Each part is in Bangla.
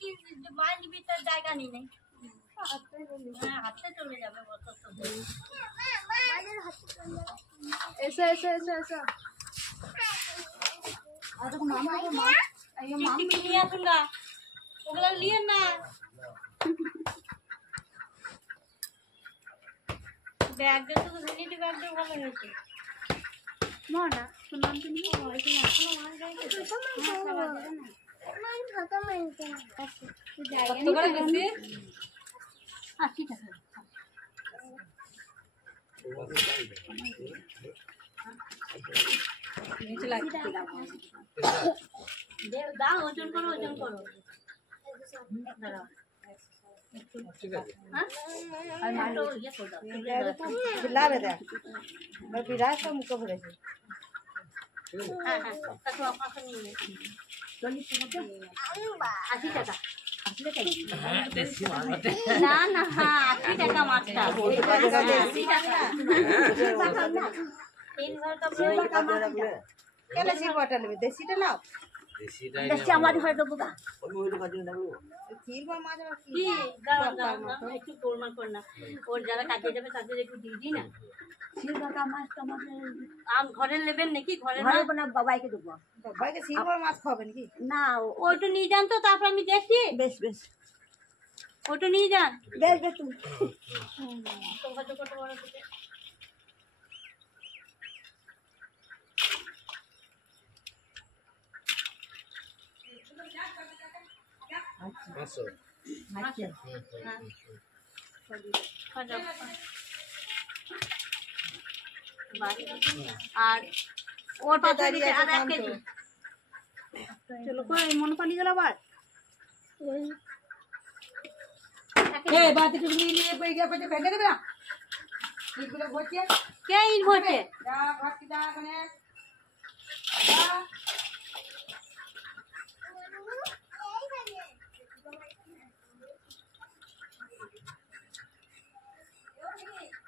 কি মাছ নিবি তার জায়গা নেই নেই হ্যাঁ হাতে চলে যাবে এসো এসো এসো এসো আর তো মামা को मां ये मां भी लिया दूंगा ओगला लिए ना बैग दे तो वैनिटी बैग दे ভালো হয়েছে मोना सुनाम तो नहीं ও এখানে এখনো মাছ যাইছে মান খতম হয়েছে কত করে বেশি 80 টাকা নিচে লাগছে দে দাও ওজন করো দাঁড়াও ঠিক আছে হ্যাঁ আর মান তো ये कर दो लावे दे मैं बिरा से मुको भरे से হ্যাঁ হ্যাঁ তাতো আপনাকে নিয়ে 80 টাকা দেশি মাছ বটে না না হ্যাঁ 80 টাকা মাছটা 80 টাকা 3 भर का केले सी बोतल में देसी डालाओ দেশিটাই দেশি আমার ঘরে দেবো গা আমি ওই তো কাজে লাগলো সিলভার মাছ কি গাওয়া একটু গোলমাল কর না ওর যারা কাজে যাবে তাদের একটু দিয়ে দিই না সিলভার का माछ टमाटर আম ঘরে নেবেন নাকি ঘরে না ঘরে বনা বাবাইকে দেব বাবাইকে সিলভার মাছ খাবেন কি না ওটা নিয়ে যান তো তারপর আমি দেখছি বেশ বেশ ওটা নিয়ে যান বেশ বেশ তুমি তোমরা তো কত বড় থেকে মাছও আচ্ছা আর ওর পাশে দিতে আর 1 কেজি চলো কই মন পানি গেল আবার এ বাদ তুমি নিয়ে পই গিয়া পচে ফেলে দেবে না এইগুলো বসে কে ইন ভরছে যা ভাত দা মানে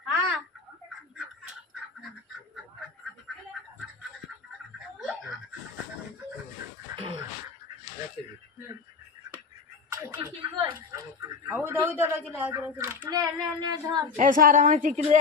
হ্যাঁ ওই দাও ওই দাও চলে ले ले ले धर ए सारा मां चिकले